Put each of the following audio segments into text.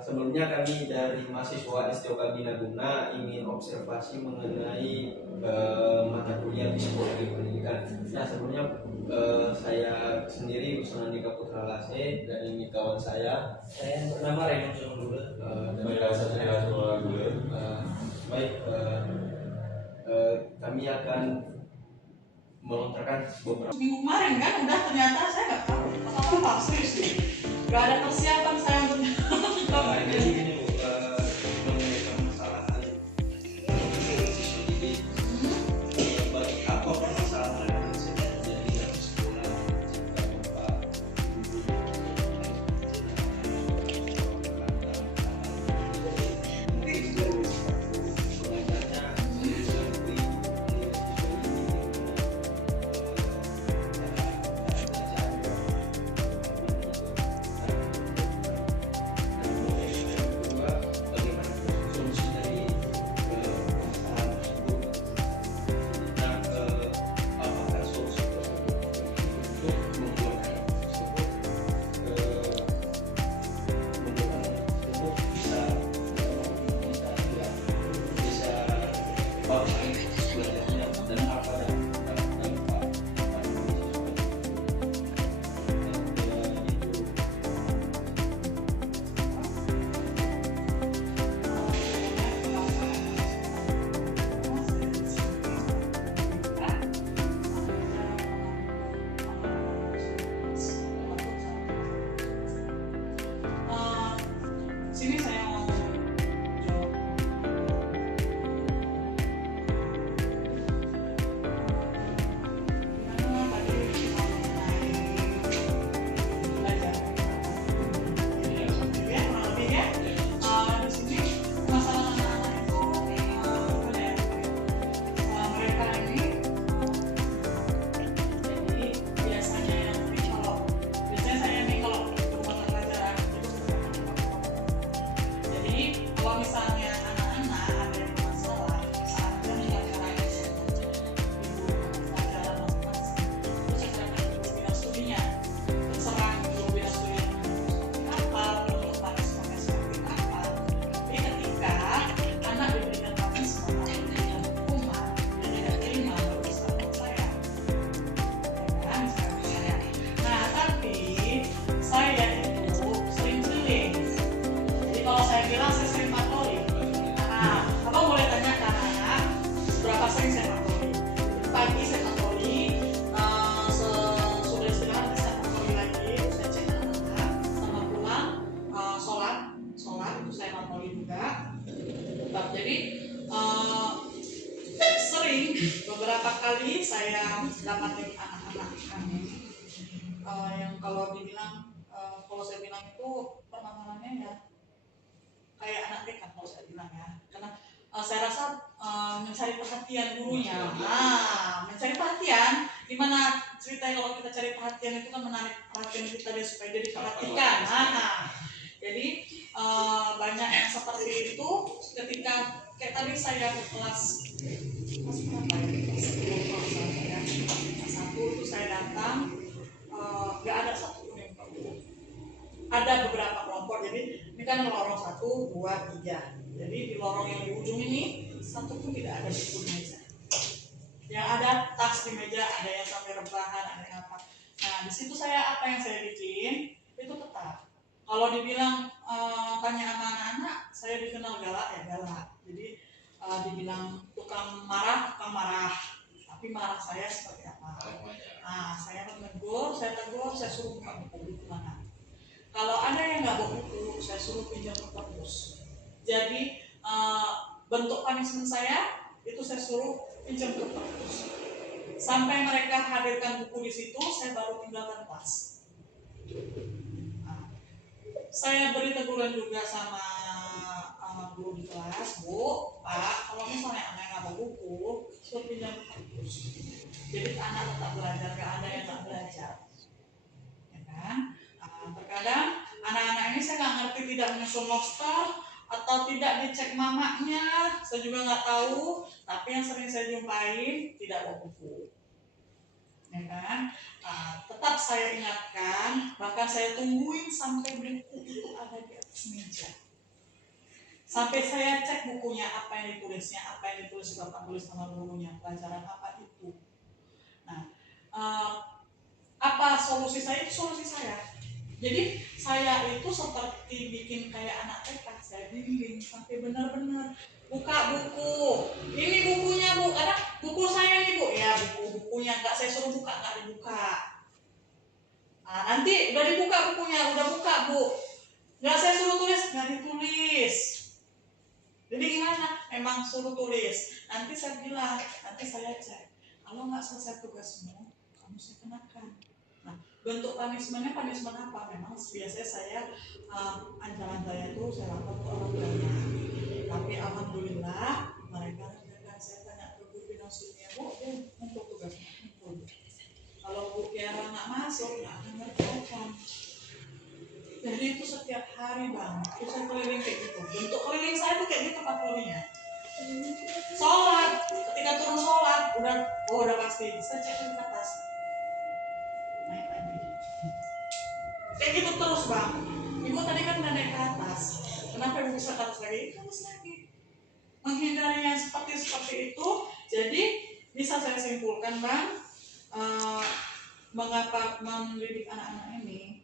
sebelumnya kami dari mahasiswa STOK Bina Guna ingin observasi mengenai mata kuliah psikologi pendidikan. Nah, sebelumnya saya sendiri Usman Andika Putra Lase dan ini kawan saya bernama Raymond Sungguh. Baik, kami akan melontarkan beberapa. Minggu kemarin kan udah, ternyata saya nggak tahu apa serius nih, nggak ada persiapan saya untuk Jadi ini mengenai permasalahan siswa didik. Bagi apa permasalahan yang terjadi dalam sekolah jika bapak sini saya mau jawab. Gimana tadi kita mengenai belajar, ya kurang lebih ya. Di sini masalah anak-anak itu gimana ya? Mereka ini jadi biasanya saya nih kalau rumah pelajaran itu kalau misalnya anak-anak ada yang masalah saat dia mengajarkan ibu pelajaran masing-masing, itu saya akan ibu bidang studinya, terserah ibu bidang studinya seperti apa, menurut seperti apa. Tapi ketika anak diberikan punishment atau diberikan hukuman dan tidak terima, baru sama saya, ya kan, saya. Nah, tapi saya itu sering-sering. Jadi kalau saya bilang saya sering patroli. Nah, abang boleh tanya ke anak seberapa sering saya patroli. Pagi saya patroli, sesudah istirahat saya patroli lagi, saya cek anak-anak, sama pulang sholat itu saya patroli juga. Tetap jadi sering beberapa kali saya dapatin anak-anak kami yang kalau saya bilang itu penanganannya ya kayak anak TK kalau saya bilang ya, karena saya rasa mencari perhatian gurunya. Mencari perhatian, dimana ceritanya kalau kita cari perhatian itu kan menarik perhatian kita dia supaya dia diperhatikan. Jadi banyak yang seperti itu ketika kayak tadi saya ke kelas berapa ya? Kelas 10 kalau saya kelas 1 itu saya datang, nggak ada satu pun yang buka. Ada beberapa kelompok, jadi ini kan lorong 1, 2, 3. Jadi di lorong yang di ujung ini satu pun tidak ada buku di meja. Yang ada tas di meja, ada yang sampai rebahan, ada yang apa. Nah, di situ apa yang saya bikin itu ketat. Kalau dibilang tanya sama anak-anak, saya dikenal galak ya galak. Jadi dibilang tukang marah. Tapi marah saya seperti apa? Nah, saya menegur, saya suruh buka buku mana. Kalau ada yang nggak bawa buku, saya suruh pinjam ke perpus. Jadi bentuk punishment saya itu saya suruh pinjam ke perpus. Sampai mereka hadirkan buku di situ, saya baru tinggalkan kelas. Nah, saya beri teguran juga sama guru di kelas, Bu, Pak, kalau misalnya anak nggak bawa buku, suruh pinjam ke perpus. Jadi anak tetap belajar, nggak ada yang nggak belajar, ya kan? Terkadang anak-anak ini saya nggak ngerti tidak menyusun roster atau tidak dicek mamanya, saya juga nggak tahu. Tapi yang sering saya jumpain tidak bawa buku, ya kan? Tetap saya ingatkan, bahkan saya tungguin sampai buku itu ada di atas meja. Sampai saya cek bukunya apa yang ditulisnya, apa yang ditulis bapak tulis sama gurunya, pelajaran apa itu. Nah, apa solusi saya? Itu solusi saya. Jadi saya itu seperti bikin kayak anak TK, saya bimbing sampai benar-benar buka buku. Ini bukunya bu, ada buku saya nih bu, ya bukunya nggak saya suruh buka, nggak dibuka. Nah, nanti udah dibuka bukunya, udah buka bu, nggak saya suruh tulis, nggak ditulis. Jadi gimana? Memang suruh tulis. Nanti saya bilang, nanti saya cek. Kalau nggak selesai tugasmu, kamu saya kenakan. Nah, bentuk punishment apa? Memang biasanya saya ancaman saya itu saya lapor ke orang tuanya. Tapi alhamdulillah mereka saya tanya ke Bu Pinosinya, bu, dia untuk tugasnya kumpul. Kalau Bu Kiara nggak masuk, nggak akan ngerjakan. Jadi itu setiap hari bang, itu saya keliling kayak gitu. Bentuk keliling saya tuh kayak gitu patrolinya. Sholat, ketika turun sholat, udah pasti. Saya cek ke atas, naik lagi. Kayak gitu terus bang. Ibu tadi kan udah naik ke atas. Kenapa ibu bisa ke atas lagi? Terus lagi. Menghindari yang seperti itu. Jadi bisa saya simpulkan bang, mengapa mendidik anak-anak ini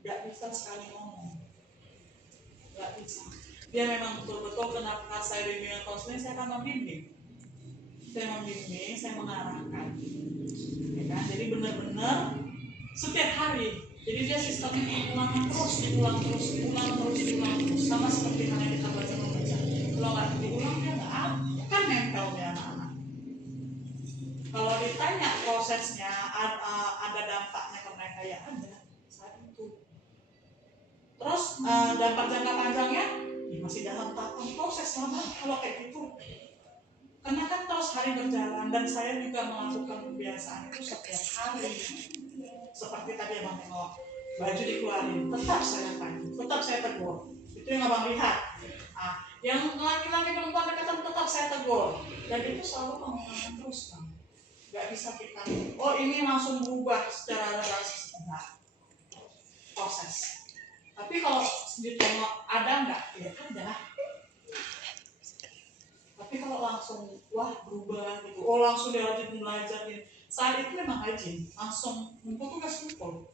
nggak bisa sekali ngomong, nggak bisa. Dia memang betul-betul kenapa saya bimbingan konseling, saya akan membimbing. Saya membimbing, saya mengarahkan, ya kan? Jadi benar-benar setiap hari. Jadi dia sistemnya diulang terus, sama seperti hal yang kita baca. Kalau nggak diulang dia nggak akan nempel di anak-anak. Kalau ditanya prosesnya ada dampaknya ke mereka, ya ada saat itu. Terus dampak jangka panjangnya ya masih dalam tahapan proses lama kalau kayak gitu. Karena kan terus hari berjalan dan saya juga melakukan kebiasaan itu setiap hari. Seperti tadi abang tengok baju dikeluarin, tetap saya tanya, tetap saya tegur. Itu yang abang lihat. Yang laki-laki perempuan dekatan tetap saya tegur. Dan itu selalu pengulangan terus bang. Gak bisa kita, oh ini langsung berubah secara drastis, enggak. Proses. Tapi kalau ditengok ada nggak? Ya ada. Tapi kalau langsung wah berubah gitu, oh langsung dia rajin belajar gitu. Saat itu memang rajin, langsung tugas kumpul.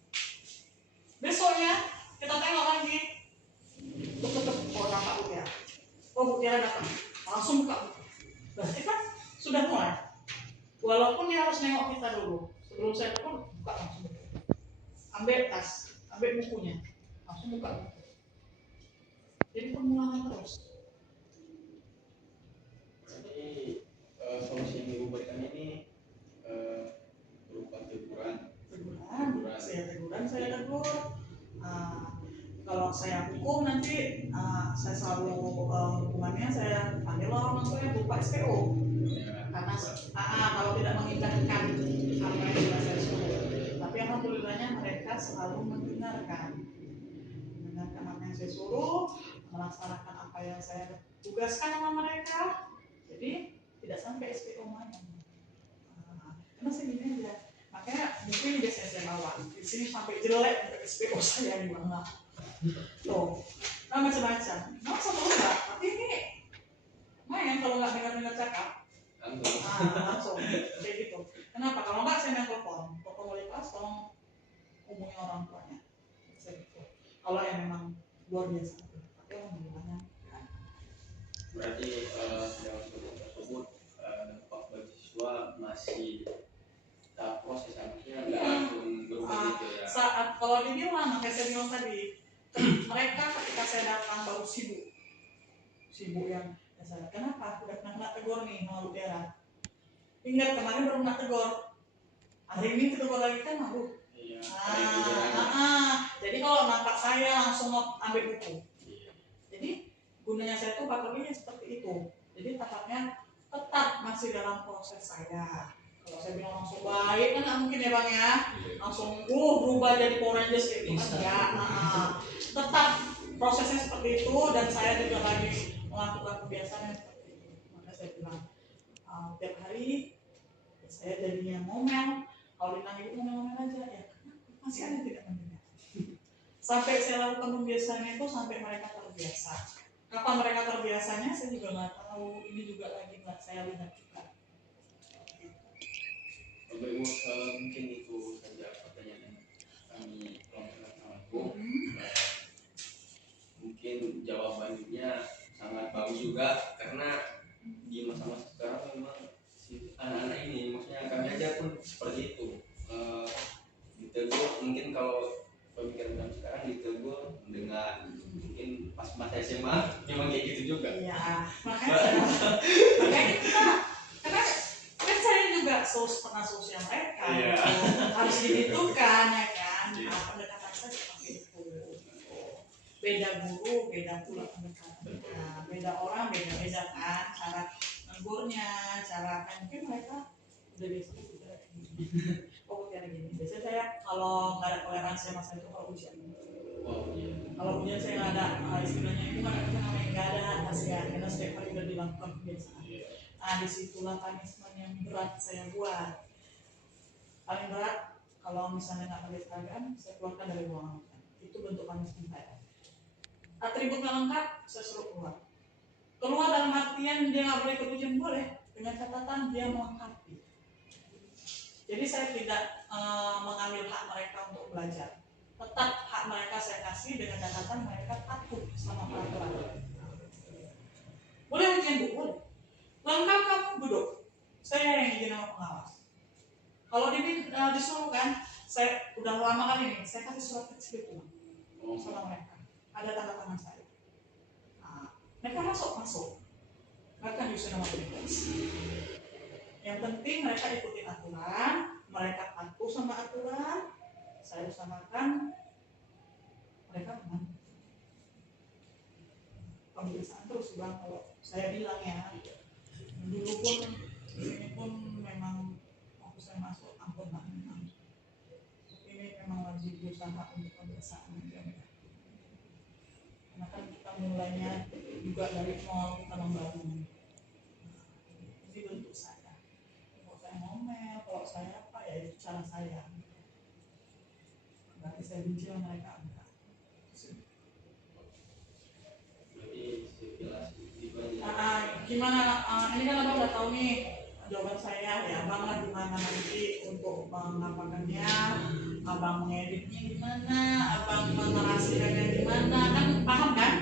Besoknya kita tengok lagi, oh nampak Bu Tiara, oh Bu Tiara datang, langsung buka buku. Berarti kan sudah mulai. Walaupun dia harus nengok kita dulu, sebelum saya telepon buka langsung buku. Ambil tas, ambil bukunya, langsung buka buku. Jadi pengulangan terus. Jadi solusi yang ibu berikan ini berupa teguran. Saya tegur. Kalau saya hukum nanti saya selalu hukumannya saya panggil orang tuanya berupa SPO. Ya. Karena kalau tidak mengindahkan apa yang sudah saya suruh. Tapi alhamdulillahnya mereka selalu mendengarkan apa yang saya suruh, melaksanakan apa yang saya tugaskan sama mereka. Jadi tidak sampai SPO main. Karena segini aja. Makanya mungkin biasanya saya bawa di sini sampai jelek untuk SPO saya di mana. Tuh, nah macam-macam. Nah satu enggak, tapi ini main kalau nggak dengar cakap. Langsung kayak gitu. Kenapa? Kalau nggak saya main telepon wali kelas, tolong hubungi orang tuanya. Kalau yang memang luar biasa, tapi alhamdulillahnya. Berarti dalam studi tersebut dampak bagi siswa masih tahap proses, maksudnya nggak langsung berubah gitu ya. Saat kalau dibilang, kayak saya bilang tadi, mereka ketika saya datang baru sibuk yang saya, kenapa? Udah kena tegur nih sama Bu Tiara. Ingat kemarin baru kena tegur, hari ini tegur lagi kan malu. Iya. Jadi kalau nampak saya langsung ambil buku. Jadi gunanya saya tuh patrolinya seperti itu. Jadi tahapnya tetap masih dalam proses saya. Kalau saya bilang langsung baik kan nggak mungkin ya bang ya, langsung berubah jadi Power Rangers kayak gitu kan ya. Tetap prosesnya seperti itu dan saya juga lagi melakukan kebiasaan yang seperti itu. Maka saya bilang tiap hari saya jadinya ngomel, Kalau bilang ibu ngomel-ngomel aja ya, masih ada yang tidak mendengar. Sampai saya lakukan pembiasaannya itu sampai mereka terbiasa. Kapan mereka terbiasanya saya juga nggak tahu. Ini juga lagi nggak saya lihat juga. Bapak Ibu, mungkin itu saja pertanyaan kami kelompok aku. Mungkin jawabannya sangat bagus juga karena di masa-masa sekarang memang si anak-anak ini, maksudnya kami aja pun seperti itu. Ditegur mungkin kalau pemikiran kami sekarang ditegur dengan mungkin pas masa SMA memang kayak gitu juga. Iya, makanya kita karena kan saya juga pernah sosial mereka, Iya. harus dibutuhkan ya kan. Iya. Pendekatan saya seperti itu. Beda guru, beda pula pendekatannya. Beda orang, beda-beda kan cara negurnya, cara kan mungkin mereka udah biasa juga. Oh kayak gini. Biasanya saya kalau nggak ada toleransi sama saya itu kalau ujian. Kalau ujian saya nggak ada istilahnya itu kan namanya nggak ada kasihan karena setiap hari udah dilakukan kebiasaan. Nah disitulah punishment yang berat saya buat. Paling berat kalau misalnya nggak pakai seragam, saya keluarkan dari ruangan. Itu bentuk punishment saya. Atribut nggak lengkap, saya suruh keluar. Keluar dalam artian dia nggak boleh ikut ujian, boleh dengan catatan dia melengkapi. Jadi saya tidak mengambil hak mereka untuk belajar. Tetap hak mereka saya kasih dengan catatan mereka patuh sama peraturan. Boleh ujian Bu, boleh. Lengkap kamu duduk. Saya yang izin sama pengawas. Kalau disuruh kan, saya udah lama kali nih, saya kasih surat kecil itu sama mereka. Ada tanda tangan saya. Nah, mereka masuk. Mereka diusaha nama bebas. Yang penting mereka ikuti aturan, mereka patuh sama aturan. Saya usahakan mereka aman. Pembiasaan terus bilang kalau saya bilang ya. Dulu pun ini pun memang waktu saya masuk ampun lah memang. Ini memang wajib berusaha untuk pembiasaan aja. Karena kan kita mulainya juga dari nol, kita membangun. Ini bentuk saya. Kalau saya ngomel, kalau saya apa ya itu cara saya. Berarti saya benci sama mereka enggak. Gimana? Ini kan abang udah tahu nih jawaban saya ya. Abang lah gimana nanti untuk mengapakannya, abang ngeditnya gimana, abang menarasikannya gimana, kan paham kan?